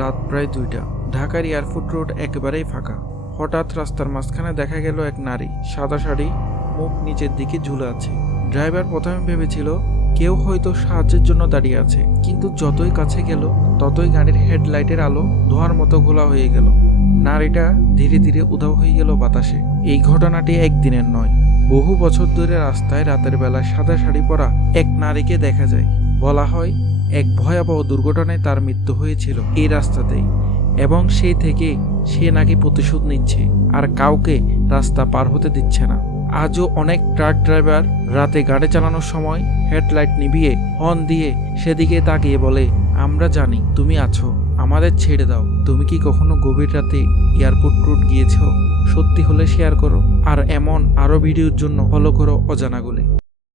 রাত প্রায় 2টা। ঢাকার এয়ারপোর্ট রোড একেবারেই ফাঁকা। হঠাৎ রাস্তার মাঝখানে দেখা গেল এক নারী, সাদা শাড়ি, মুখ নিচের দিকে ঝুলে আছে। ড্রাইভার প্রথমে ভেবেছিল কেউ হয়তো সাহায্যের জন্য দাঁড়িয়ে আছে, কিন্তু যতই কাছে গেল ততই গাড়ির হেডলাইটের আলো ধোঁয়ার মতো ঘোলা হয়ে গেল। নারীটা ধীরে ধীরে উধাও হয়ে গেল বাতাসে। এই ঘটনাটি একদিনের নয়, বহু বছর ধরে রাস্তায় রাতের বেলা সাদা শাড়ি পরা এক নারীকে দেখা যায়। বলা হয় এক ভয়াবহ দুর্ঘটনায় তার মৃত্যু হয়েছিল এই রাস্তাতেই, এবং সেই থেকে সে নাকি প্রতিশোধ নিচ্ছে আর কাউকে রাস্তা পার হতে দিচ্ছে না। আজও অনেক ট্রাক ড্রাইভার রাতে গাড়ি চালানোর সময় হেডলাইট নিভিয়ে হর্ন দিয়ে সেদিকে তাকিয়ে বলে, আমরা জানি তুমি আছো, আমাদের ছেড়ে দাও। তুমি কি কখনো গভীর রাতে এয়ারপোর্ট রোড গিয়েছো? সত্যি হলে শেয়ার করো, আর এমন আরো ভিডিওর জন্য ফলো করো অজানা গুলি।